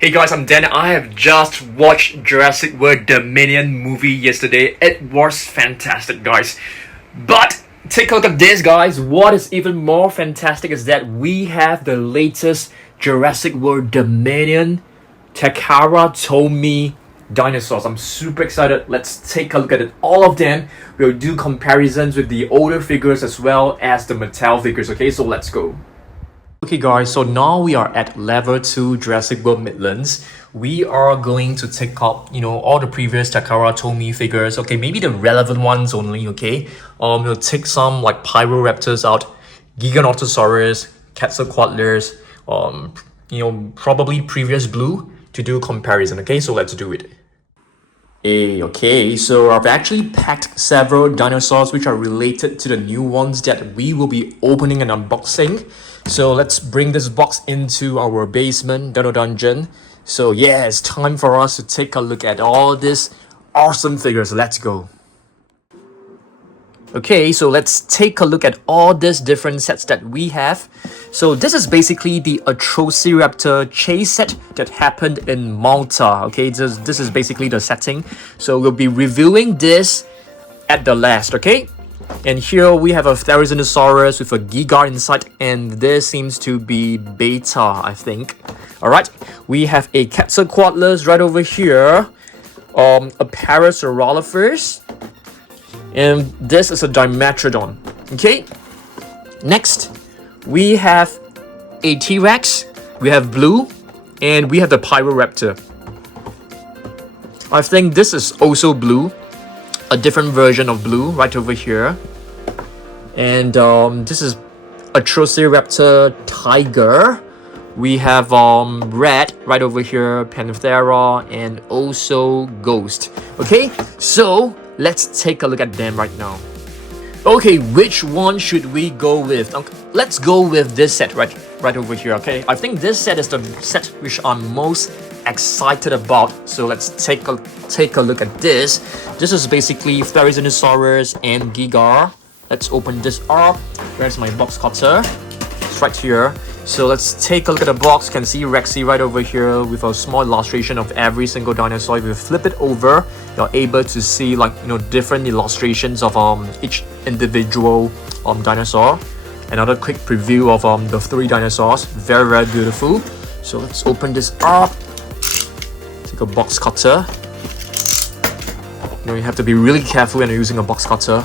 Hey guys, I'm Dan. I have just watched Jurassic World Dominion movie yesterday. It was fantastic, guys. But take a look at this, guys. What is even more fantastic is that we have the latest Jurassic World Dominion Takara, Tomy, Dinosaurs. I'm super excited. Let's take a look at it. All of them. We'll do comparisons with the older figures as well as the Mattel figures. Okay, so let's go. Okay guys, so now we are at level 2 Jurassic World Midlands. We are going to take up, all the previous Takara Tomy figures. Okay, maybe the relevant ones only, okay? We'll take some like Pyroraptors out, Giganotosaurus, Quetzalcoatlus, probably previous blue to do comparison, okay? So let's do it. Okay, so I've actually packed several dinosaurs which are related to the new ones that we will be opening and unboxing. So let's bring this box into our basement Dino Dungeon. So yeah, it's time for us to take a look at all these awesome figures. Let's go. Okay, so let's take a look at all these different sets that we have. So this is basically the Atrociraptor chase set that happened in Malta. Okay, this is basically the setting. So we'll be reviewing this at the last, okay? And here we have a Therizinosaurus with a Giga inside, and this seems to be Beta, I think. Alright, we have a Quetzalcoatlus right over here, a Parsasaurolophus, and this is a Dimetrodon. Okay, next we have a T-Rex, we have blue, and we have the Pyroraptor. I think this is also blue, a different version of blue right over here. And this is Atrociraptor Tiger. We have red right over here, Panthera, and also Ghost. Okay, so let's take a look at them right now. Okay, which one should we go with? Let's go with this set right over here. Okay, I think this set is the set which I'm most excited about. So let's take a look at this. This is basically Therizinosaurus and Giga. Let's open this up. Where's my box cutter? It's right here. So let's take a look at the box. You can see Rexy right over here with a small illustration of every single dinosaur. If you flip it over, you're able to see different illustrations of each individual dinosaur. Another quick preview of the 3 dinosaurs. Very, very beautiful. So let's open this up. Take a box cutter. You have to be really careful when you're using a box cutter.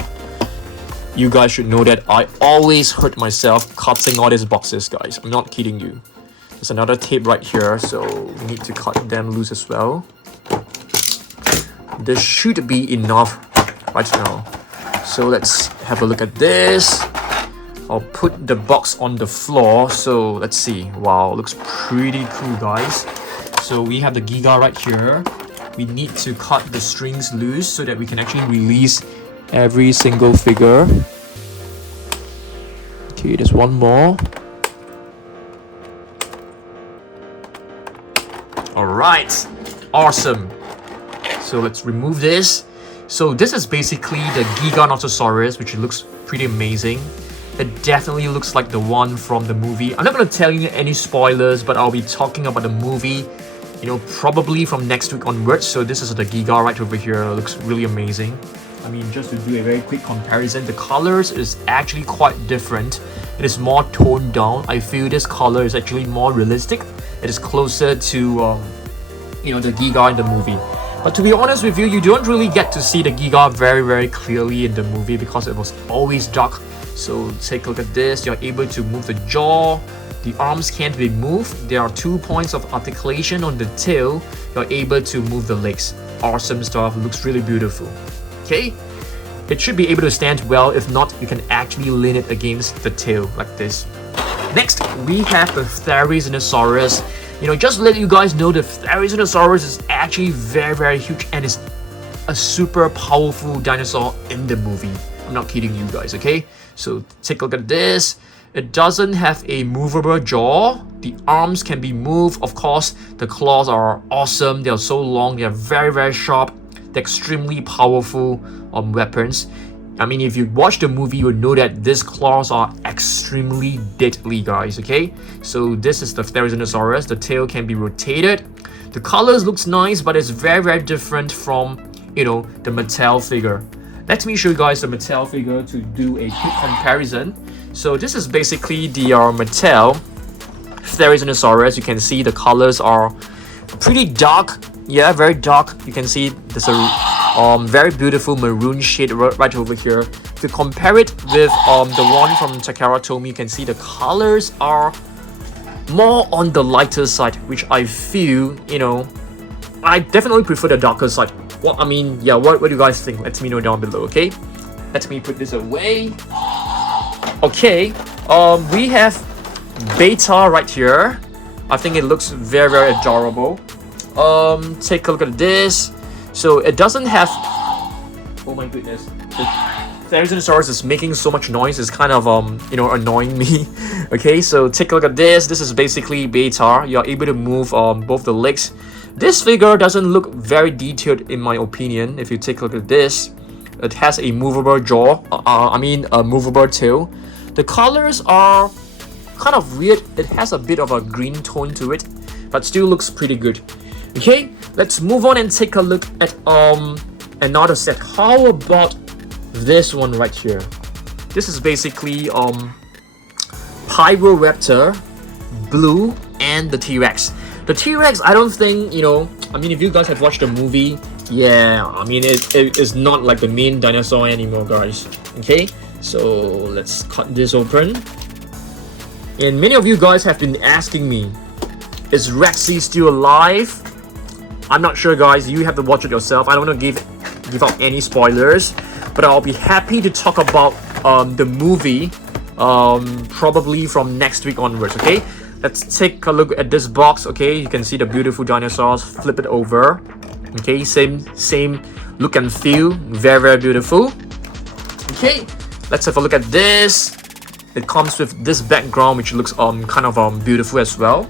You guys should know that I always hurt myself cutting all these boxes, guys. I'm not kidding you. There's another tape right here, so we need to cut them loose as well. This should be enough right now. So let's have a look at this. I'll put the box on the floor. So let's see. Wow, looks pretty cool, guys. So we have the Giga right here. We need to cut the strings loose so that we can actually release every single figure. Okay, there's one more. Alright, awesome. So let's remove this. So this is basically the Giganotosaurus, which looks pretty amazing. It definitely looks like the one from the movie. I'm not going to tell you any spoilers, but I'll be talking about the movie probably from next week onwards. So this is the Giga right over here. It looks really amazing. I mean, just to do a very quick comparison, the colors is actually quite different. It is more toned down. I feel this color is actually more realistic. It is closer to, the Giga in the movie. But to be honest with you, you don't really get to see the Giga very, very clearly in the movie because it was always dark. So take a look at this. You're able to move the jaw. The arms can't be moved. There are 2 points of articulation on the tail. You're able to move the legs. Awesome stuff. Looks really beautiful. Okay, it should be able to stand well. If not, you can actually lean it against the tail like this. Next, we have the Therizinosaurus. Just to let you guys know, the Therizinosaurus is actually very, very huge and is a super powerful dinosaur in the movie. I'm not kidding you guys, okay? So take a look at this. It doesn't have a movable jaw. The arms can be moved. Of course, the claws are awesome. They are so long. They are very, very sharp. Extremely powerful weapons. I mean, if you watch the movie, you know that these claws are extremely deadly, guys, okay? So this is the Therizinosaurus. The tail can be rotated. The colors looks nice, but it's very different from, you know, the Mattel figure. Let me show you guys the Mattel figure to do a quick comparison. So this is basically the Mattel Therizinosaurus. You can see the colors are pretty dark. Yeah, very dark. You can see there's a very beautiful maroon shade right over here. If you compare it with the one from Takara Tomy, you can see the colors are more on the lighter side, which I feel, you know, I definitely prefer the darker side. Well, I mean, yeah, what do you guys think? Let me know down below, okay? Let me put this away. Okay, we have Beta right here. I think it looks very adorable. Take a look at this. So it doesn't have, oh my goodness, the Therizinosaurus is making so much noise. It's kind of you know, annoying me. Okay, so take a look at this. This is basically Beta. You're able to move both the legs. This figure doesn't look very detailed in my opinion. If you take a look at this, it has a movable jaw, a movable tail. The colors are kind of weird. It has a bit of a green tone to it, but still looks pretty good. Okay, let's move on and take a look at another set. How about this one right here? This is basically Pyroraptor, Blue, and the T-Rex. The T-Rex, I don't think, you know, I mean, if you guys have watched the movie, yeah, I mean, it is not like the main dinosaur anymore, guys. Okay, so let's cut this open. And many of you guys have been asking me, is Rexy still alive? I'm not sure, guys. You have to watch it yourself. I don't want to give out any spoilers, but I'll be happy to talk about the movie probably from next week onwards. Okay, let's take a look at this box. Okay, you can see the beautiful dinosaurs. Flip it over. Okay, same look and feel. Very beautiful. Okay, let's have a look at this. It comes with this background, which looks kind of beautiful as well.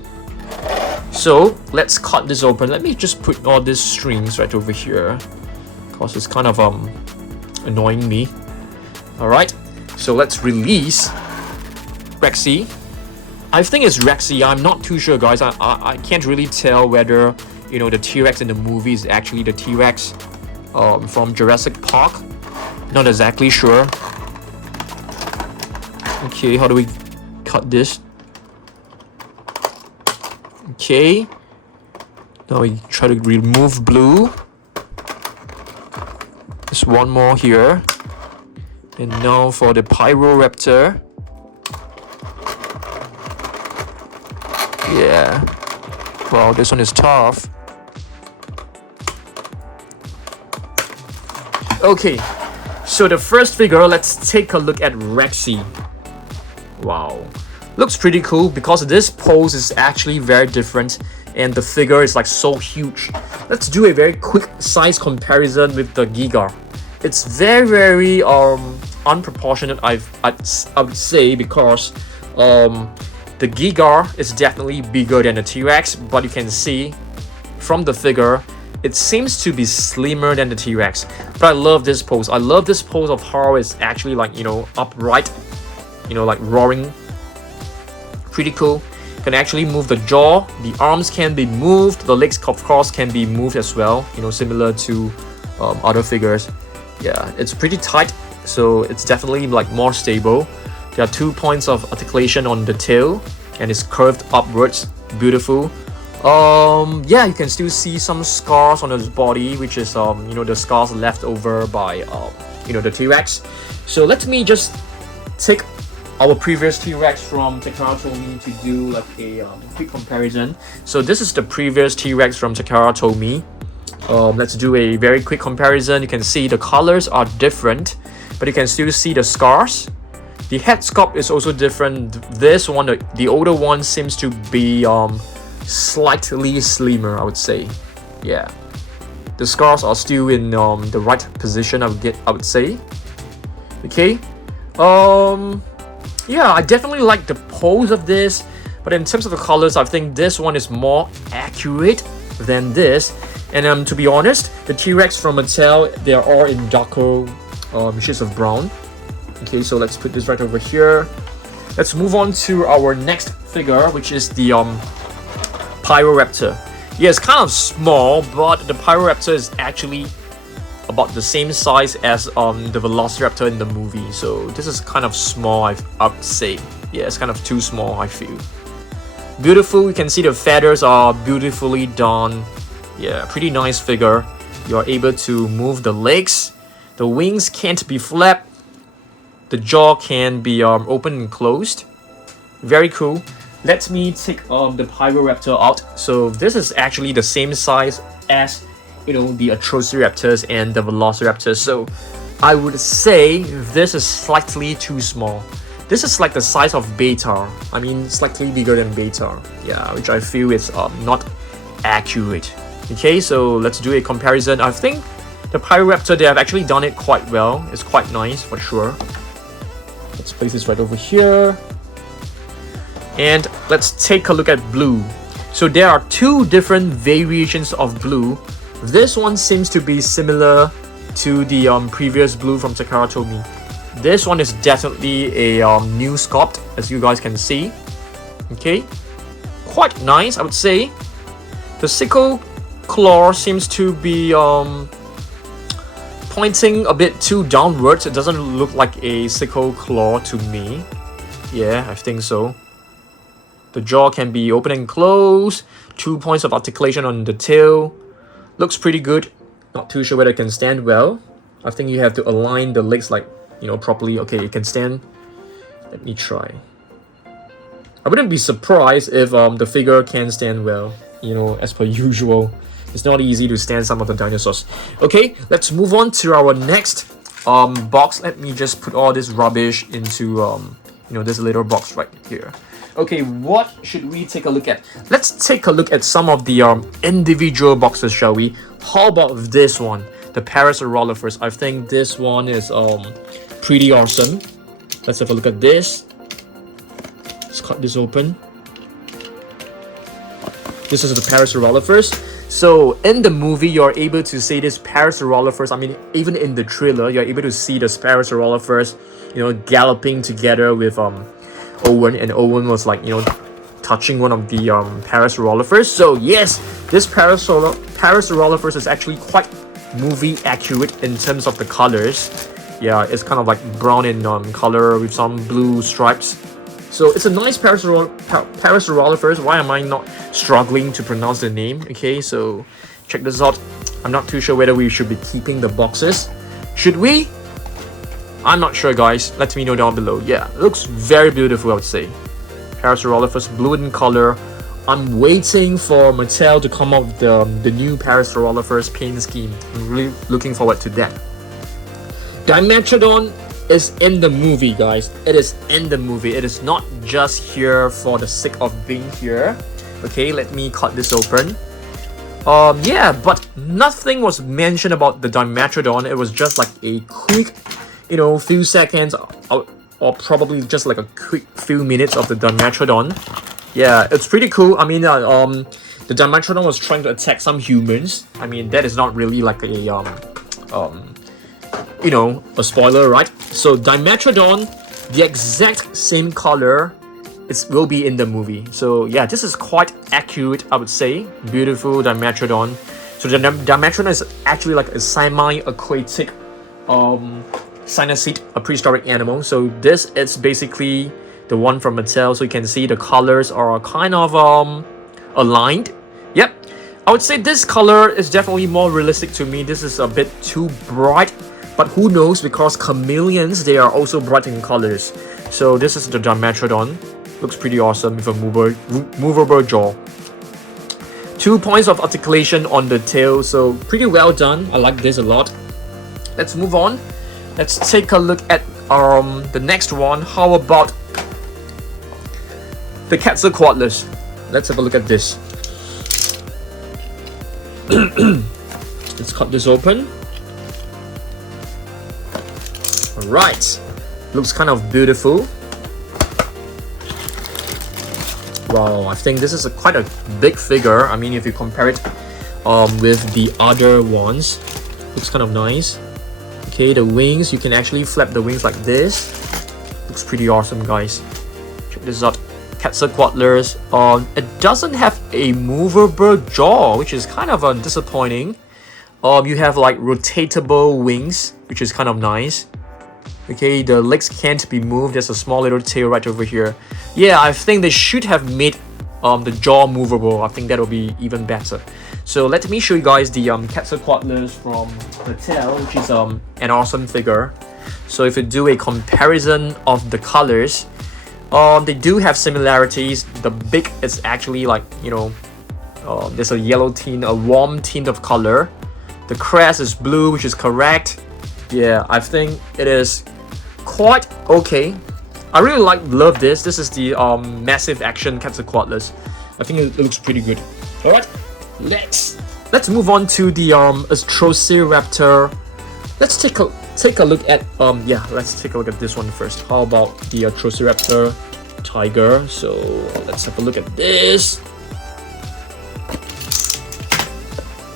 So let's cut this open. Let me just put all these strings right over here, because it's kind of annoying me. All right, so let's release Rexy. I think it's Rexy. I'm not too sure, guys. I can't really tell whether, you know, the T-Rex in the movie is actually the T-Rex from Jurassic Park. Not exactly sure. Okay, how do we cut this? Okay, now we try to remove Blue. There's one more here. And now for the Pyroraptor. Yeah, wow, this one is tough. Okay, so the first figure, let's take a look at Rexy. Wow, looks pretty cool because this pose is actually very different and the figure is like so huge. Let's do a very quick size comparison with the Giga. It's very unproportionate, I would say, because the Giga is definitely bigger than the T-Rex, but you can see from the figure it seems to be slimmer than the T-Rex. But I love this pose. I love this pose of how it's actually like, you know, upright, you know, like roaring. Pretty cool. You can actually move the jaw. The arms can be moved. The legs, of course, can be moved as well, you know, similar to other figures. Yeah, it's pretty tight, so it's definitely like more stable. There are 2 points of articulation on the tail and it's curved upwards. Beautiful. Yeah, you can still see some scars on his body, which is you know, the scars left over by you know, the T-Rex. So let me just take our previous T-Rex from Takara Tomy to do like a quick comparison. So this is the previous T-Rex from Takara Tomy. Let's do a very quick comparison. You can see the colors are different, but you can still see the scars. The head sculpt is also different. This one, the older one, seems to be slightly slimmer, I would say. Yeah, the scars are still in the right position, I would say. Okay. Yeah, I definitely like the pose of this, but in terms of the colors, I think this one is more accurate than this. And to be honest, the T-Rex from Mattel, they are all in darker shades of brown. Okay, so let's put this right over here. Let's move on to our next figure, which is the Pyroraptor. Yeah, it's kind of small, but the Pyroraptor is actually about the same size as the Velociraptor in the movie. So this is kind of small, I'd say. Yeah, it's kind of too small, I feel. Beautiful, you can see the feathers are beautifully done. Yeah, pretty nice figure. You're able to move the legs. The wings can't be flapped. The jaw can be open and closed. Very cool. Let me take the Pyroraptor out. So this is actually the same size as, you know, the Atrociraptors and the Velociraptors. So I would say this is slightly too small. This is like the size of Beta. I mean, slightly bigger than Beta. Yeah, which I feel is not accurate. Okay, so let's do a comparison. I think the Pyroraptor, they have actually done it quite well. It's quite nice for sure. Let's place this right over here. And let's take a look at blue. So there are two different variations of blue. This one seems to be similar to the previous blue from Takara Tomy. This one is definitely a new sculpt, as you guys can see. Okay, quite nice, I would say. The sickle claw seems to be pointing a bit too downwards. It doesn't look like a sickle claw to me. Yeah, I think so. The jaw can be open and closed. 2 points of articulation on the tail. Looks pretty good. Not too sure whether it can stand well. I think you have to align the legs like, you know, properly. Okay, it can stand. Let me try. I wouldn't be surprised if the figure can stand well. You know, as per usual. It's not easy to stand some of the dinosaurs. Okay, let's move on to our next box. Let me just put all this rubbish into you know, this little box right here. Okay, what should we take a look at? Let's take a look at some of the individual boxes, shall we? How about this one, the Parsasaurolophus? I think this one is pretty awesome. Let's have a look at this. Let's cut this open. This is the Parsasaurolophus. So in the movie, you're able to see this Parsasaurolophus. I mean, even in the trailer, you're able to see the Parsasaurolophus, you know, galloping together with Owen, and Owen was like, you know, touching one of the Parsasaurolophus. So yes, this Parsasaurolophus is actually quite movie accurate in terms of the colors. Yeah, it's kind of like brown in color with some blue stripes. So it's a nice Parsasaurolophus. Why am I not struggling to pronounce the name? Okay, so check this out. I'm not too sure whether we should be keeping the boxes. Should we? I'm not sure, guys. Let me know down below. Yeah, it looks very beautiful, I would say. Parsasaurolophus, blue in color. I'm waiting for Mattel to come up with the new Parsasaurolophus paint scheme. I'm really looking forward to that. Dimetrodon is in the movie, guys. It is in the movie. It is not just here for the sake of being here. Okay, let me cut this open. Yeah, but nothing was mentioned about the Dimetrodon. It was just like a quick, you know, few seconds, or probably just like a quick few minutes of the Dimetrodon. Yeah, it's pretty cool. I mean, the Dimetrodon was trying to attack some humans. I mean, that is not really like a you know, a spoiler, right? So Dimetrodon, the exact same color, it will be in the movie. So yeah, this is quite accurate, I would say. Beautiful Dimetrodon. So the Dimetrodon is actually like a semi-aquatic cynosure, a prehistoric animal. So this is basically the one from Mattel. So you can see the colors are kind of aligned. Yep, I would say this color is definitely more realistic to me. This is a bit too bright. But who knows, because chameleons, they are also bright in colors. So this is the Dimetrodon. Looks pretty awesome with a movable jaw. 2 points of articulation on the tail, so pretty well done. I like this a lot. Let's move on. Let's take a look at the next one. How about the Quetzalcoatlus? Let's have a look at this. Let's cut this open. Alright, looks kind of beautiful. Wow, I think this is quite a big figure. I mean, if you compare it with the other ones, looks kind of nice. Okay, the wings, you can actually flap the wings like this. Looks pretty awesome, guys. Check this out. Quetzalcoatlus. It doesn't have a movable jaw, which is kind of disappointing. You have like rotatable wings, which is kind of nice. Okay, the legs can't be moved. There's a small little tail right over here. Yeah, I think they should have made the jaw movable. I think that will be even better. So let me show you guys the Quetzalcoatlus from Mattel, which is an awesome figure. So if you do a comparison of the colors, they do have similarities. The beak is actually like, you know, there's a yellow tint, a warm tint of color. The crest is blue, which is correct. Yeah, I think it is quite okay. I really love this. This is the massive action Quetzalcoatlus. I think it looks pretty good. All right, let's move on to the Atrociraptor. Let's take a look at let's take a look at this one first. How about the Atrociraptor tiger? So let's have a look at this.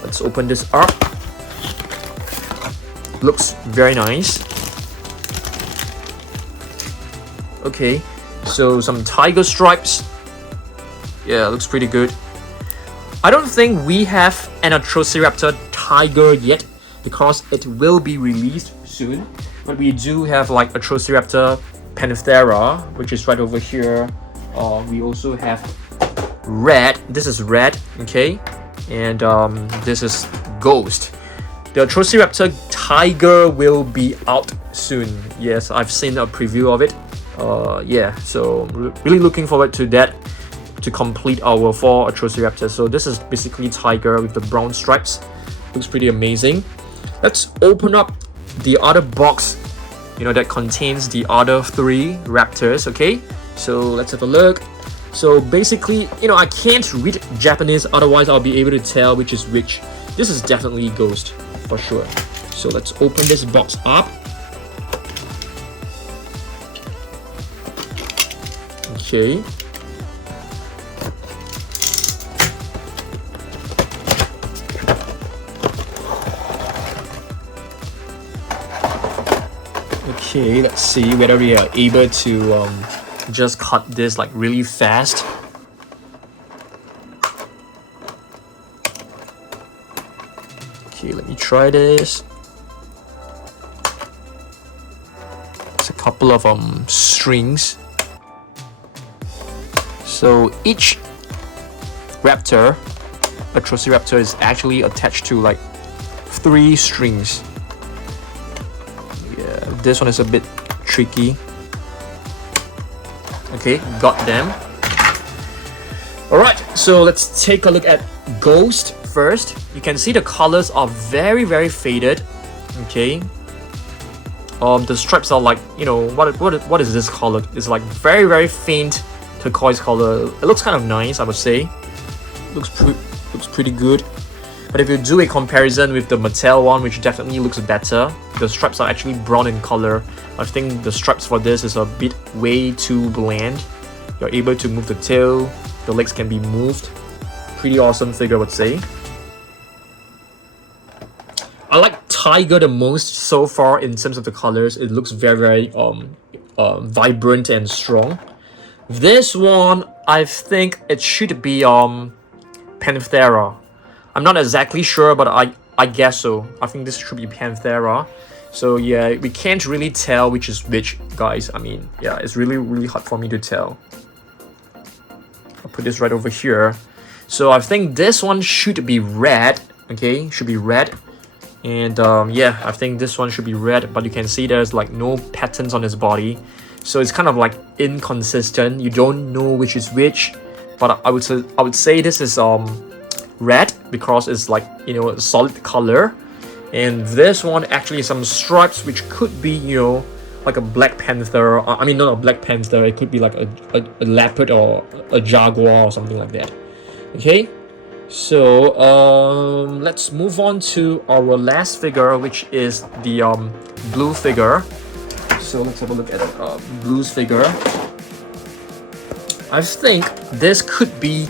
Let's open this up. Looks very nice. Okay, so some tiger stripes. Yeah, looks pretty good. I don't think we have an Atrociraptor tiger yet because it will be released soon. But we do have like Atrociraptor Panthera, which is right over here. We also have red. This is red, okay, and this is ghost. The Atrociraptor tiger will be out soon. Yes, I've seen a preview of it. Yeah, so really looking forward to that to complete our 4 Atrociraptors. So this is basically tiger with the brown stripes. Looks pretty amazing. Let's open up the other box, you know, that contains the other 3 raptors. Okay, so let's have a look. So basically, you know, I can't read Japanese, otherwise I'll be able to tell which is which. This is definitely ghost for sure. So let's open this box up. Okay. Okay, let's see whether we are able to just cut this like really fast. Okay, let me try this. It's a couple of strings. So each raptor, Atrociraptor, is actually attached to like 3 strings. Yeah, this one is a bit tricky. Okay, got them. Alright, so let's take a look at Ghost first. You can see the colors are very faded. Okay. The stripes are like, you know, what is this color? It's like very faint turquoise color. It looks kind of nice, I would say. Looks pretty good. But if you do a comparison with the Mattel one, which definitely looks better, the stripes are actually brown in color. I think the stripes for this is a bit way too bland. You're able to move the tail, the legs can be moved. Pretty awesome figure, I would say. I like tiger the most so far in terms of the colors. It looks very vibrant and strong. This one, I think it should be Panthera. I'm not exactly sure, but I guess so. I think this should be Panthera. So yeah, we can't really tell which is which, guys. I mean, yeah, it's really hard for me to tell. I'll put this right over here. So I think this one should be red. Okay, should be red. And yeah, I think this one should be red, but you can see there's like no patterns on his body. So it's kind of like inconsistent. You don't know which is which. But I would say this is red because it's like, you know, a solid color. And this one actually some stripes which could be, you know, like a black panther. I mean, not a black panther. It could be like a leopard or a jaguar or something like that. Okay. So let's move on to our last figure, which is the blue figure. So let's have a look at blue's figure. I think this could be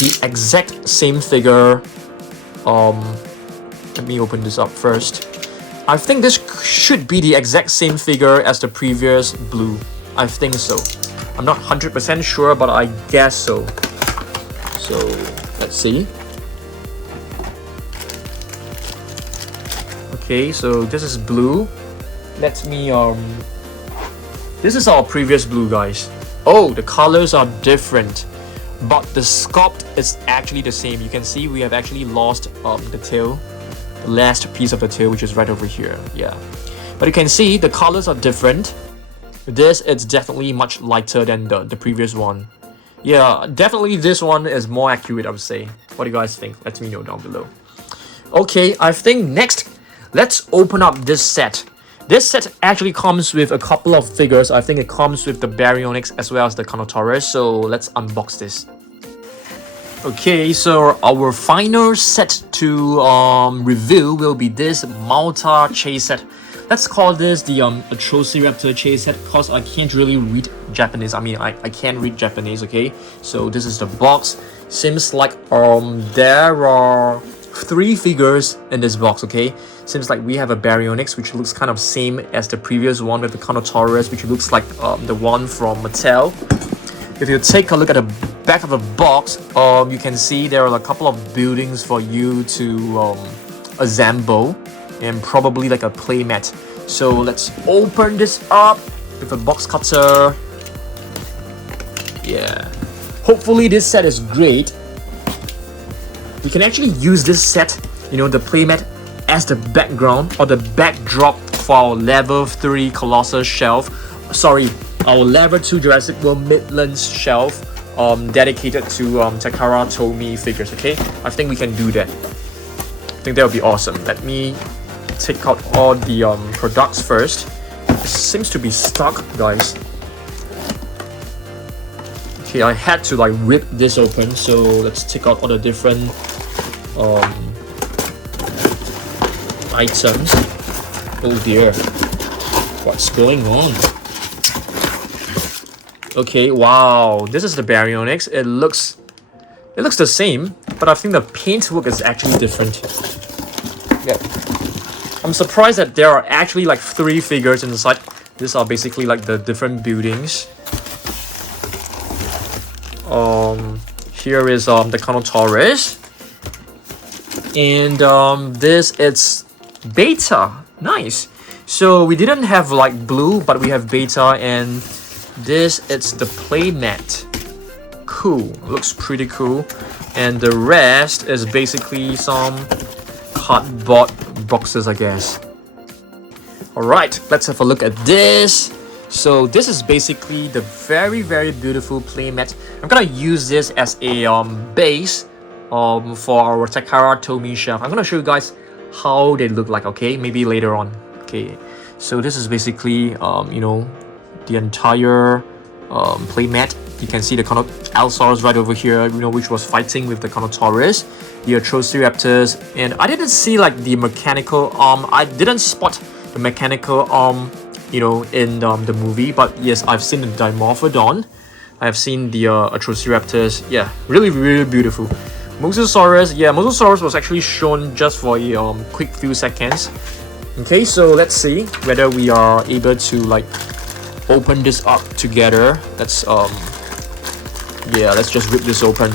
the exact same figure. Let me open this up first. I think this should be the exact same figure as the previous blue. I think so. I'm not 100% sure, but I guess so. So let's see. Okay, so this is blue. Let me this is our previous blue, guys. Oh, the colors are different, but the sculpt is actually the same. You can see we have actually lost the tail, the last piece of the tail, which is right over here. Yeah, but you can see the colors are different. This is definitely much lighter than the previous one. Yeah, definitely this one is more accurate, I would say. What do you guys think? Let me know down below. Okay, I think next, let's open up this set. This set actually comes with a couple of figures. I think it comes with the Baryonyx as well as the Carnotaurus. So let's unbox this. Okay, so our final set to review will be this Malta chase set. Let's call this the Atrociraptor chase set because I can't really read Japanese. I mean, I can't read Japanese, okay? So this is the box. Seems like there are 3 figures in this box, okay? Seems like we have a Baryonyx, which looks kind of same as the previous one with the Carnotaurus, which looks like the one from Mattel. If you take a look at the back of the box, you can see there are a couple of buildings for you to assemble, and probably like a playmat. So let's open this up with a box cutter. Yeah. Hopefully this set is great. You can actually use this set, you know, the playmat, as the background or the backdrop for our level 3 Colossus shelf. Sorry, our level 2 Jurassic World Midlands shelf dedicated to Takara Tomy figures, okay? I think we can do that. I think that would be awesome. Let me take out all the products first. It seems to be stuck, guys. Okay, I had to like rip this open, so let's take out all the different items. Oh dear, what's going on? Okay, wow, this is the Baryonyx. It looks the same, but I think the paintwork is actually different. Yeah, I'm surprised that there are actually like 3 figures inside. These are basically like the different buildings. Here is the Carnotaurus, and this is beta. Nice. So we didn't have like blue, but we have beta, and this is the playmat. Cool, looks pretty cool. And the rest is basically some cardboard boxes, I guess. Alright, let's have a look at this. So this is basically the very beautiful playmat. I'm gonna use this as a base for our Takara Tomy shelf. I'm gonna show you guys how they look like, okay? Maybe later on. Okay, so this is basically you know, the entire playmat. You can see the Allosaurus right over here, you know, which was fighting with the Carnotaurus, the Atrociraptors, and I didn't see like the mechanical arm. I didn't spot the mechanical arm, you know, in the movie, but yes, I've seen the Dimetrodon. I've seen the Atrociraptors. Yeah, really beautiful. Mosasaurus, yeah, Mosasaurus was actually shown just for a quick few seconds. Okay, so let's see whether we are able to like open this up together. Let's yeah, let's just rip this open.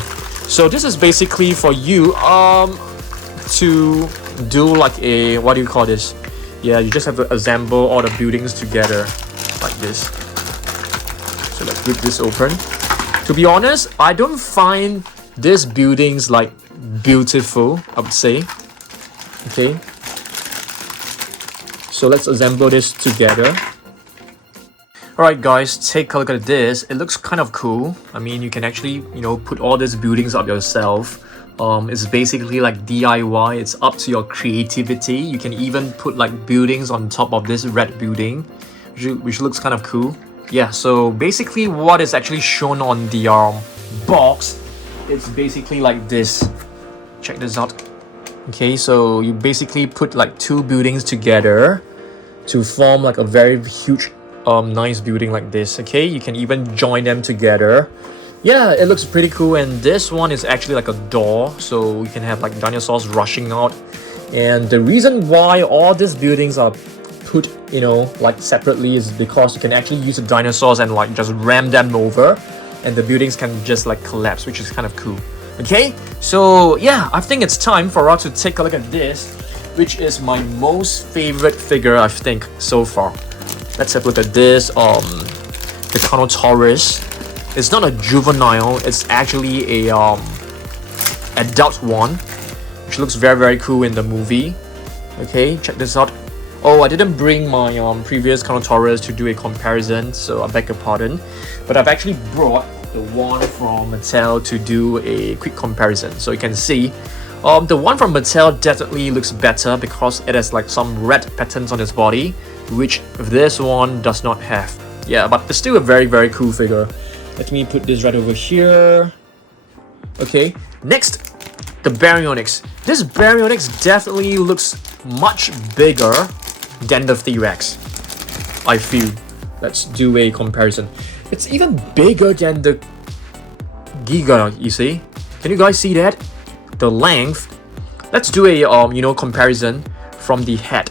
So this is basically for you to do like a, what do you call this? Yeah, you just have to assemble all the buildings together like this. So let's rip this open. To be honest, I don't find these buildings like beautiful, I would say. Okay, so let's assemble this together. Alright guys, take a look at this. It looks kind of cool. I mean, you can actually, you know, put all these buildings up yourself. It's basically like DIY. It's up to your creativity. You can even put like buildings on top of this red building, which looks kind of cool. Yeah, so basically what is actually shown on the box, it's basically like this. Check this out. Okay, so you basically put like 2 buildings together to form like a very huge nice building like this. Okay, you can even join them together. Yeah, it looks pretty cool. And this one is actually like a door, so you can have like dinosaurs rushing out, And the reason why all these buildings are put, you know, like separately is because you can actually use the dinosaurs and like just ram them over, and the buildings can just like collapse, which is kind of cool. Okay, so yeah, I think it's time for us to take a look at this, which is my most favorite figure I think so far. Let's have a look at this. The Carnotaurus. It's not a juvenile, it's actually a adult one, which looks very cool in the movie. Okay, check this out. Oh, I didn't bring my previous Carnotaurus to do a comparison, so I beg your pardon. But I've actually brought the one from Mattel to do a quick comparison. So you can see, the one from Mattel definitely looks better because it has like some red patterns on its body, which this one does not have. Yeah, but it's still a very cool figure. Let me put this right over here. Okay, next, the Baryonyx. This Baryonyx definitely looks much bigger than the T-Rex, I feel. Let's do a comparison. It's even bigger than the Giga, you see? Can you guys see that? The length. Let's do a comparison from the head.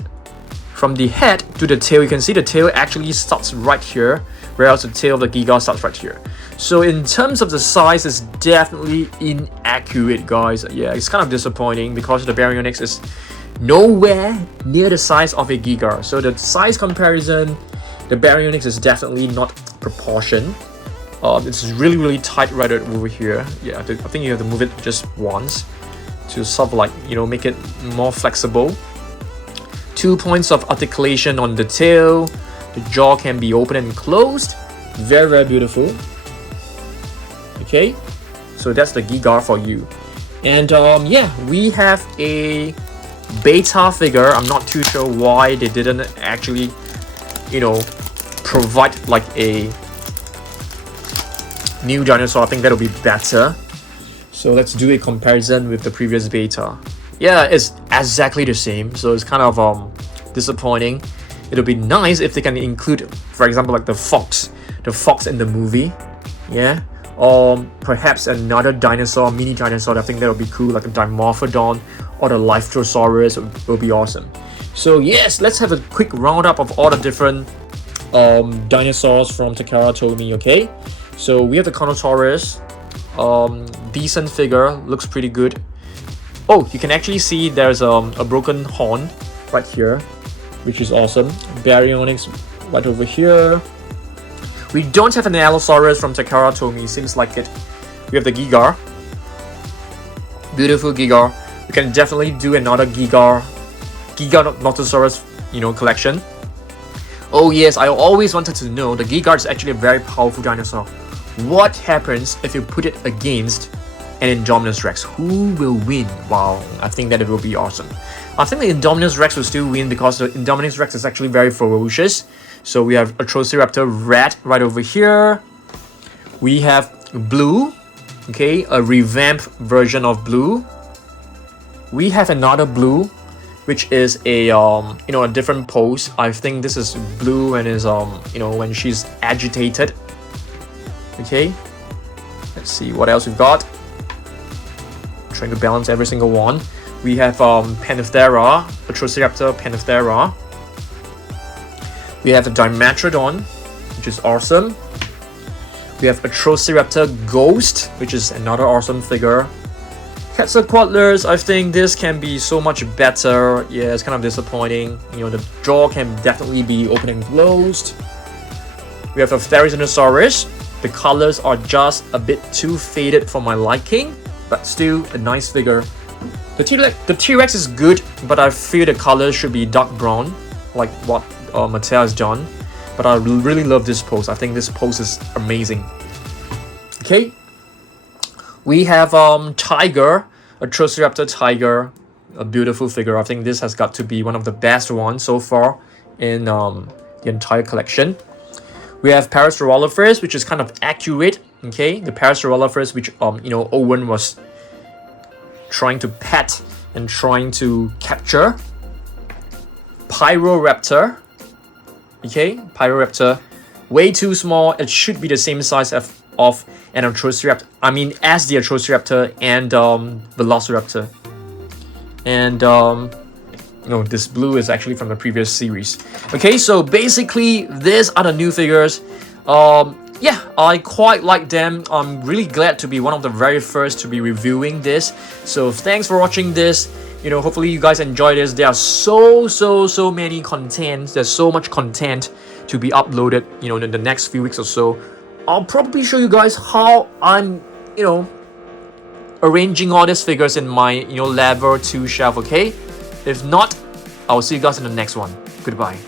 From the head to the tail, you can see the tail actually starts right here, whereas the tail of the Giga starts right here. So in terms of the size, it's definitely inaccurate, guys. Yeah, it's kind of disappointing because the Baryonyx is nowhere near the size of a Giga. So the size comparison, the Baryonyx is definitely not proportion. It's really tight right over here. Yeah, I think you have to move it just once to sort of like, you know, make it more flexible. 2 points of articulation on the tail. The jaw can be open and closed. Very beautiful. Okay, so that's the Giga for you. And yeah, we have a beta figure. I'm not too sure why they didn't actually, you know, provide like a new dinosaur. I think that'll be better. So let's do a comparison with the previous beta. Yeah, it's exactly the same, so it's kind of disappointing. It'll be nice if they can include, for example, like the fox in the movie. Yeah, or perhaps another dinosaur, mini dinosaur. I think that'll be cool, like a Dimetrodon or the Atrociraptors will be awesome. So yes, let's have a quick roundup of all the different dinosaurs from Takara Tomy. Okay, so we have the Carnotaurus. Decent figure, looks pretty good. Oh, you can actually see there's a broken horn right here, which is awesome. Baryonyx right over here. We don't have an Allosaurus from Takara Tomy, seems like it. We have the Giga. Beautiful Giga. We can definitely do another Giganotosaurus, you know, collection. Oh yes, I always wanted to know, the Giga is actually a very powerful dinosaur. What happens if you put it against an Indominus Rex? Who will win? Wow, I think that it will be awesome. I think the Indominus Rex will still win because the Indominus Rex is actually very ferocious. So we have Atrociraptor red right over here. We have blue, okay, a revamped version of blue. We have another blue, which is a a different pose. I think this is blue and is when she's agitated. Okay, let's see what else we've got. Trying to balance every single one. We have Panthera, Atrociraptor Panthera. We have the Dimetrodon, which is awesome. We have Atrociraptor Ghost, which is another awesome figure. Quetzalcoatlus, I think this can be so much better. Yeah, it's kind of disappointing. You know, the jaw can definitely be open and closed. We have a Therizinosaurus. The colors are just a bit too faded for my liking, but still a nice figure. The T-Rex is good, but I feel the colors should be dark brown, like what Mattel has done. But I really love this pose. I think this pose is amazing. Okay, we have Tiger, Atrociraptor Tiger, a beautiful figure. I think this has got to be one of the best ones so far in the entire collection. We have Parsasaurolophus, which is kind of accurate. Okay, the Parsasaurolophus, which Owen was trying to pet and trying to capture. Pyroraptor. Okay, Pyroraptor, way too small. It should be the same size of an Atrociraptor. I mean, as the Atrociraptor and Velociraptor. And No, this blue is actually from the previous series. Okay, so basically, these are the new figures. Yeah, I quite like them. I'm really glad to be one of the very first to be reviewing this. So thanks for watching this. You know, hopefully you guys enjoy this. There are so many contents. There's so much content to be uploaded, you know, in the next few weeks or so. I'll probably show you guys how I'm, you know, arranging all these figures in my, you know, level 2 shelf, okay? If not, I'll see you guys in the next one. Goodbye.